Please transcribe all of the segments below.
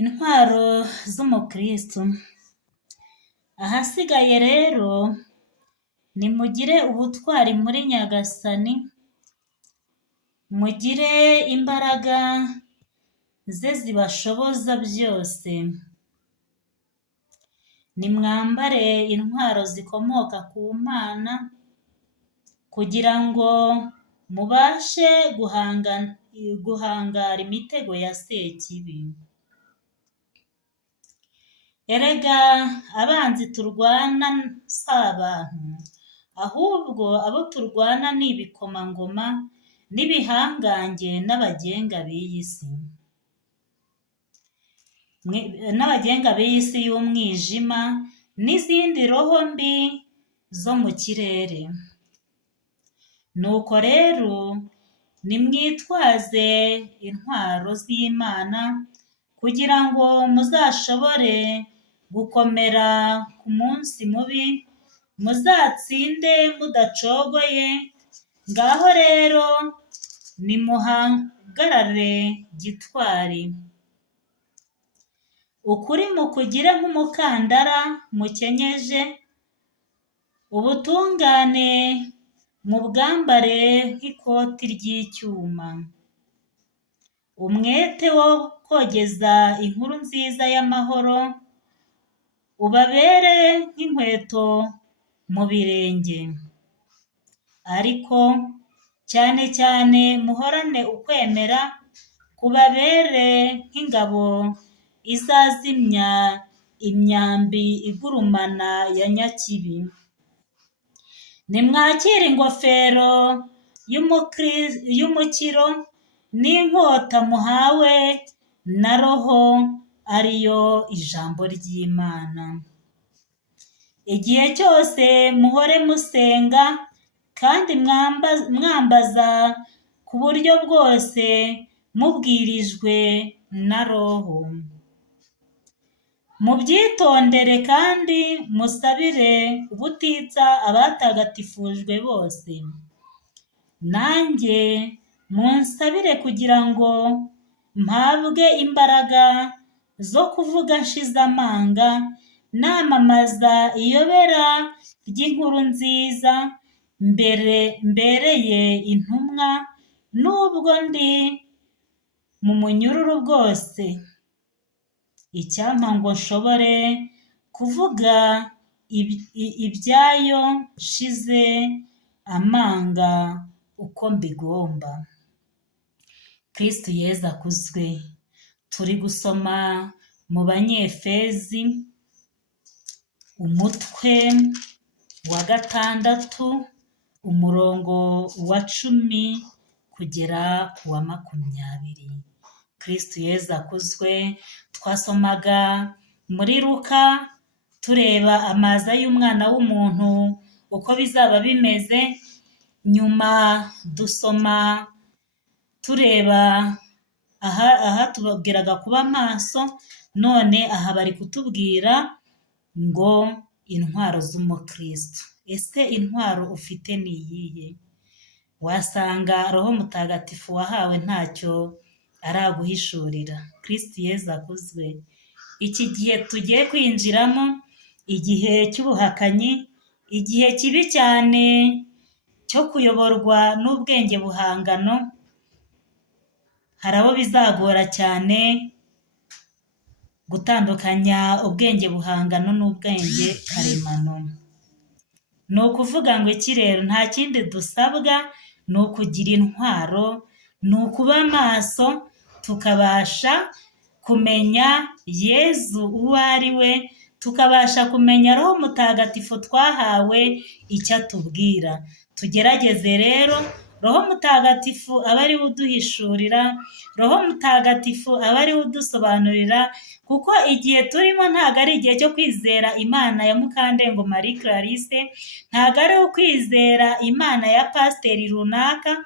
Intwaro z'umukristo. Ahasigaye rero nimugire ubutwari muri Nyagasani, mugire imbaraga ze zibashoboza byose. Nimwambare intwaro zikomoka ku Mana kugira ngo mubashe guhangara imitego ya Sekibi. Erega abanzi turwana si abantu, ahubwo abo turwana ni ibikomangoma n'ibihangange n'abagenga b'iyi si. N'abagenga b'iyi si y'umwijima n'izindi roho mbi zo mu kirere. Nuko rero nimwitwaze intwaro z'Imana kugira ngo muzashobore gukomera ku munsi mubi, muzatsinde mudacogoye. Ngaho rero nimuhagarare gitwari. Ukuri mukugire nk'umukandara mukenyeje, ubutungane mubwambare nk'ikoti ry'icyuma. Umwete wo kogeza inkuru nziza y'amahoro ubabere nk'inkweto mu birenge. Ariko cyane cyane muhorane ukwemera kubabere nk'ingabo izazimya imyambi igurumana ya Nyakibi. Nimwakire ingofero y'umukiro n'inkota muhawe na Roho, ariyo ijambo ry'Imana. Igihe cyose muhore musenga kandi mwambaza ku buryo bwose mubwirijwe na Roho. Mubyitondere kandi musabire ubutitsa abatagatifujwe bose. Nanjye munsabire kugira ngo mpabwe imbaraga zo kuvuga nshize amanga, namamaza iyobera ry'inkuru nziza mbereye intumwa, nubwo ndi mu munyururu bwose. Icyampa ngo nshobore kuvuga ibyayo nshize amanga uko mbigomba. Kristo Yezu akuzwe. Turi gusoma mu Banyefezi umutwe wa 6 umurongo wa 10 kugera ku wa 20. Kristo Yezu akuzwe. Twasomaga muri Luka tureba amaza y'umwana w'umuntu uko bizaba bimeze, nyuma dusoma tureba aha tubabwiraga kuba maso, none aha bari kutubwira ngo intwaro z'umukristo. Ese intwaro ufite ni iyihe? Wasanga Roho Mutagatifu wahawe ntacyo araguhishurira. Kristo Yezu akuzwe. Iki gihe tugiye kwinjiramo, igihe cy'ubuhakanyi, igihe kibi cyane cyo kuyoborwa n'ubwenge buhangano, hari abo bizagora cyane gutandukanya ubwenge buhangano n'ubwenge karemano. Ni ukuvuga ngo iki rero? Nta kindi dusabwa, ni ukugira intwaro, ni ukuba maso, tukabasha kumenya Yezu uwo ari we, tukabasha kumenya Roho Mutagatifu twahawe icyo atubwira. Tugerageze rero Roho Mutagatifu aba ari we uduhishurira, Roho Mutagatifu aba ari we udusobanurira, kuko igihe turimo ntabwo ari igihe cyo kwizera Imana ya Mukandengo Marie Clarisse, ntabwo ari ukwizera Imana ya pasiteri runaka,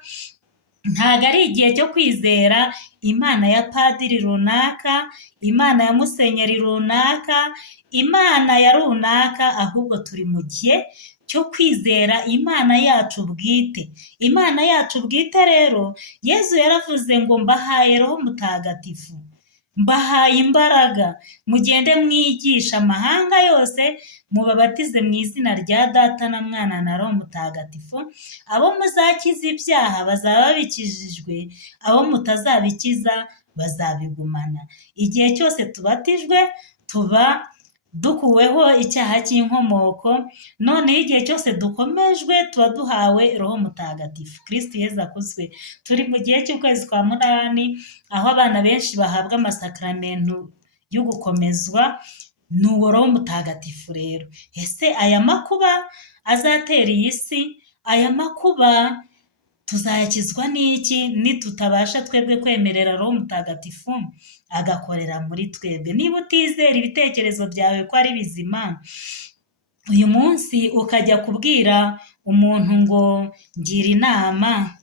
ntabwo ari igihe cyo kwizera Imana ya padiri runaka, Imana ya musenyeri runaka, Imana ya runaka, ahubwo turi mu gihe cyo kwizera Imana yacu bwite. Imana yacu bwite rero Yezu yaravuze ngo mbahaye Roho Mutagatifu. mbahaye imbaraga, mugende mwigisha amahanga yose, mubabatize mu izina rya Data na Mwana na Roho Mutagatifu, abo muzakiza ibyaha bazaba babikijijwe, abo mutazabikiza bazabigumana. Igihe cyose tubatijwe tuba dukuweho icyaha cy'inkomoko, noneho igihe cyose dukomejwe tuba duhawe Roho Mutagatifu. Kristo Yezu akuzwe. Turi mu gihe cy'ukwezi kwa munani, aho abana benshi bahabwa amasakaramentu yo gukomezwa n'uwo Roho Mutagatifu. Rero ese aya makuba azatera iyi si, aya makuba tuzayakizwa n'iki nitutabasha twebwe kwemerera Roho Mutagatifu agakorera muri twebwe? Niba utizera ibitekerezo byawe ko ari bizima, uyu munsi ukajya kubwira umuntu ngo ngira inama,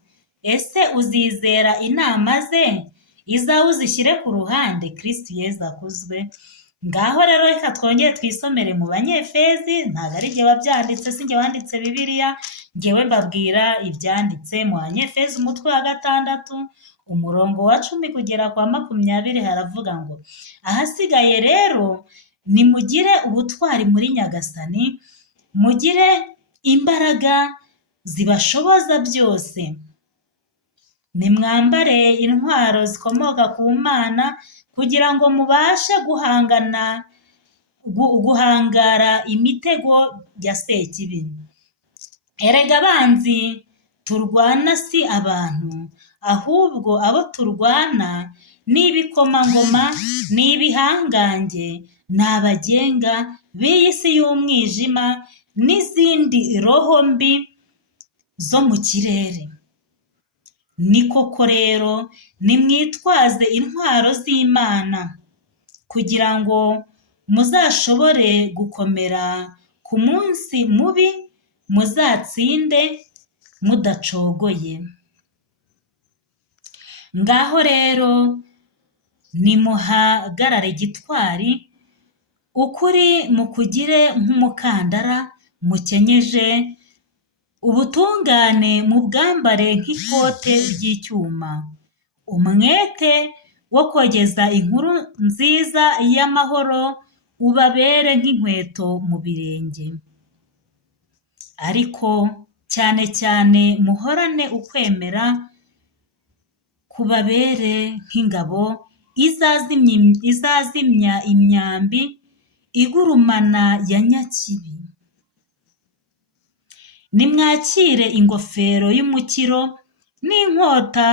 ese uzizera inama ze? Izawe uzishyire ku ruhande. Kristo Yezu akuzwe. Ngaho rero reka twongere twisomere mu Banyefezi. Ntabwo ari jye wabyanditse, si jye wanditse Bibiliya, jyewe mbabwira ibyanditse mu Banyefezi umutwe wa 6 umurongo wa 10 kugera kwa 20. Haravuga ngo ahasigaye rero nimugire ubutwari muri Nyagasani, mugire imbaraga zibashoboza byose, nimwambare intwaro zikomoka ku Mana kugira ngo mubashe guhangara imitego ya Sekibi. Erega abanzi turwana si abantu, ahubwo abo turwana ni ibikomangoma, ni ibihangange, ni abagenga b'iyi si y'umwijima n'izindi roho mbi zo mu kirere. Ni koko rero nimwitwaze intwaro z'Imana kugira ngo muzashobore gukomera ku munsi mubi, muzatsinde mudacogoye. Ngaho rero nimuhagarare gitwari, ukuri mukugire nk'umukandara, mukenyeje ubutungane mu bwambare nk'ikote ry'icyuma, umwete wo kogeza inkuru nziza y'amahoro ubabere nk'inkweto mu birenge. Ariko cyane cyane muhorane ukwemera kubabere nk'ingabo izazimya imyambi igurumana ya Nyakibi. Nimwakire ingofero y'umukiro n'inkota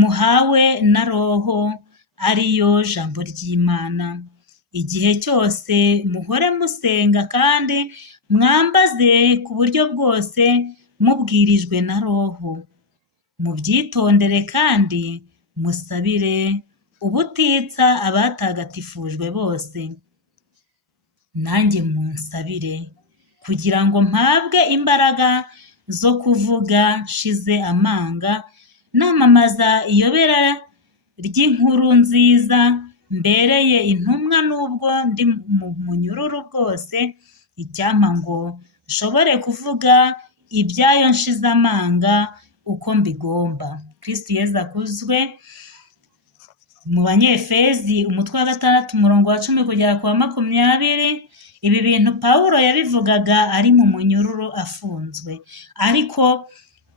muhawe na Roho, ariyo jambo ry'Imana. Igihe cyose muhore musenga kandi mwambaze ku buryo bwose mubwirijwe na Roho. Mubyitondere kandi musabire ubutitsa abatagatifujwe bose. Nanjye munsabire kugira ngo mpabwe imbaraga zo kuvuga nshize amanga, namamaza iyobera ry'inkuru nziza, mbereye intumwa nubwo ndi mu munyururu bwose, icyampa ngo nshobore kuvuga ibyayo nshize amanga uko mbigomba. Kristo Yezu akuzwe. Mu Banyefezi umutwe wa 6 umurongo wa 10 kugera kwa 20, ibi bintu Pawulo yabivugaga ari mu munyururu afunzwe, ariko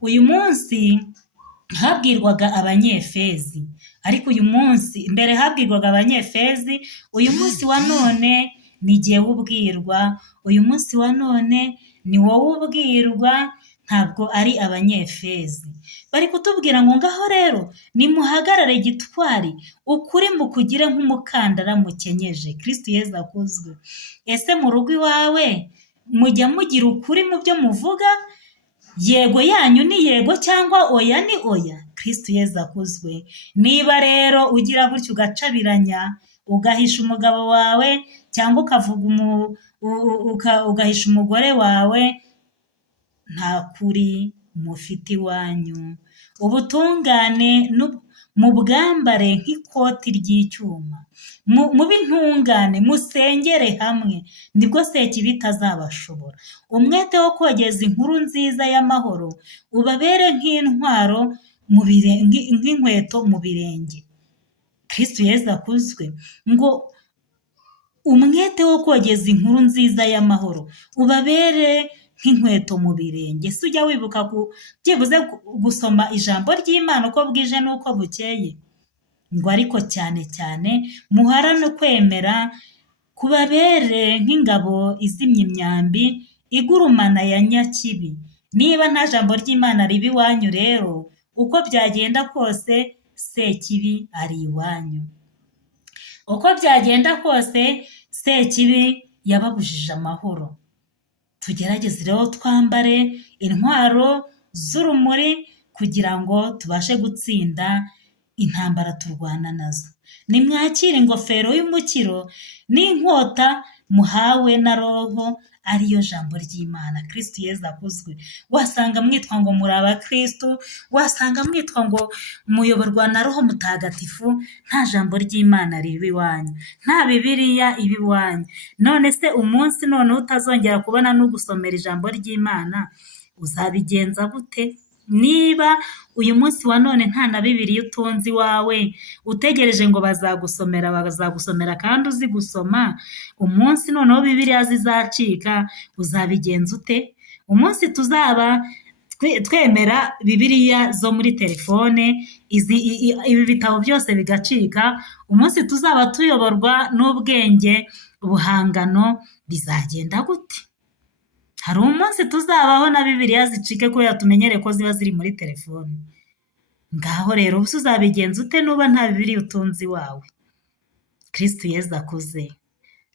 uyu munsi habwirwaga Abanyefezi, ariko uyu munsi mbere habwirwaga Abanyefezi, uyu munsi wa none ni jyewe ubwirwa, uyu munsi wa none ni wowe ubwirwa, ntabwo ari Abanyefezi. Bari kutubwira ngo ngaho rero nimuhagarare gitwari, ukuri mukugire nk'umukandara mukenyeje. Kristo Yezu akuzwe. Ese mu rugo iwawe mujya mugira ukuri mu byo muvuga? Yego yanyu ni yego cyangwa oya ni oya? Kristo Yezu akuzwe. Niba rero ugira gutyo ugacabiranya, ugahisha umugabo wawe cyangwa ugahisha umugore wawe, nta kuri mufite iwanyu. Ubutungane mu bwambare nk'ikoti ry'icyuma, mube intungane, musengere hamwe, nibwo Sekibi itazabashobora. Umwete wo kogeza inkuru nziza y'amahoro ubabere nk'intwaro nk'inkweto mu birenge. Kristo Yezu akuzwe, ngo umwete wo kogeza inkuru nziza y'amahoro ubabere nk'inkweto mu birenge. Se ujya wibuka byibuze gusoma ijambo ry'Imana uko bwije n'uko bukeye? Ngo ariko cyane cyane muharane kwemera kubabere nk'ingabo izimya imyambi igurumana ya nyakibi. Niba nta jambo ry'Imana riba iwanyu rero, uko byagenda kose Sekibi ari iwanyu. Uko byagenda kose Sekibi yababujije amahoro. Tugerageze rero twambare intwaro z'urumuri kugira ngo tubashe gutsinda intambara turwana nazo. Nimwakire ingofero y'umukiro n'inkota muhawe na Roho, ariyo jambo ry'Imana. Kristo Yezu akuzwe. Wasanga mwitwa ngo muri abakristo, wasanga mwitwa ngo muyoborwa na Roho Mutagatifu, nta jambo ry'Imana riba iwanyu, nta Bibiliya iba iwanyu. None se umunsi none utazongera kubona no gusomera ijambo ry'Imana, uzabigenza gute? Niba uyu munsi wa none nta na Bibiliya utunze iwawe, utegereje ngo bazagusomera kandi uzi gusoma, umunsi noneho Bibiliya zizacika, uzabigenza ute? Umunsi tuzaba twemera Bibiliya zo muri telefone, ibi bitabo byose bigacika, umunsi tuzaba tuyoborwa n'ubwenge buhangano, bizagenda gute? Hari umunsi tuzabaho na Bibiliya zicike kubera tumenyere ko ziba ziri muri telefone. Ngaho rero ubusa uzabigenza ute nuba nta Bibiliya utunze iwawe? Kristo Yezu akuze.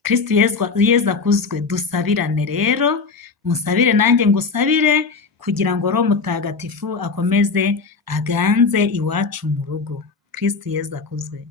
Kristo Yezu akuzwe. Dusabirane rero, unsabire nanjye ngusabire, kugira ngo Roho Mutagatifu akomeze aganze iwacu mu rugo. Kristo Yezu akuzwe.